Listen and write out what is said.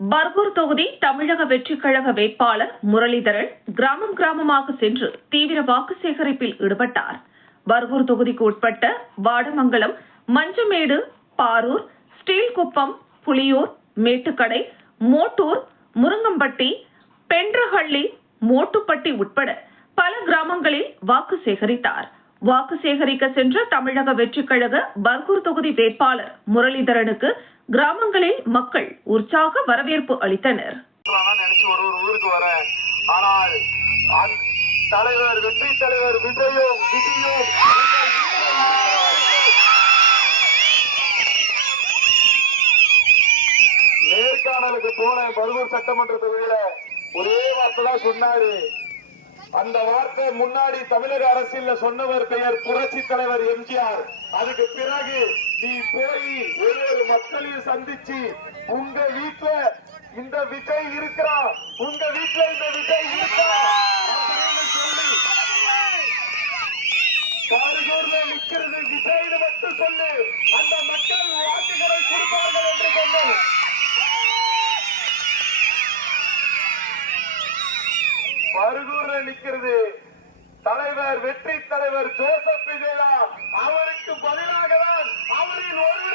பர்கூர் தொகுதி தமிழக வெற்றிக் கழக வேட்பாளர் முரளிதரன் கிராமம் கிராமமாக சென்று தீவிர வாக்கு சேகரிப்பில் ஈடுபட்டார். பர்கூர் தொகுதிக்கு உட்பட்ட வாடமங்கலம், மஞ்சமேடு, பாரூர், ஸ்டீல்குப்பம், புலியூர், மேட்டுக்கடை, மோட்டூர், முருங்கம்பட்டி, பென்றஹள்ளி, மோட்டுப்பட்டி உட்பட பல கிராமங்களில் வாக்கு சேகரித்தார். வாக்கு சேகரிக்க சென்ற தமிழக வெற்றிக் கழக பர்கூர் தொகுதி வேட்பாளர் முரளிதரனுக்கு கிராமங்களில் மக்கள் உற்சாக வரவேற்பு அளித்தனர். தலைவர் வெற்றி தலைவர் விஜயும் நேர்காணலுக்கு போன பர்கூர் சட்டமன்ற தொகுதியில ஒரே வார்த்தை தான் சொன்னாரு. அந்த வார்த்தை முன்னாடி தமிழக அரசியல் சொன்னவர் பெயர் புரட்சி தலைவர் எம்ஜிஆர். அதுக்கு பிறகு நீ போய் ஒவ்வொரு மக்களையும் சந்திச்சு உங்க வீட்டுல இந்த விஜய் இருக்கிறான், உங்க வீட்டுல இந்த விஜய் இருக்கிறான் அப்படின்னு சொல்லி காரிகூர்ல நிக்கிறது விஜய்னு மட்டும் சொல்லு, அந்த மக்கள் வாக்குகளை கொடுப்பார்கள் என்று சொன்ன பர்கூர்ல நிக்கிறது தலைவர் வெற்றி தலைவர் ஜோசப் விஜயா. அவருக்கு பதிலாக தான் அவரின் ஒரு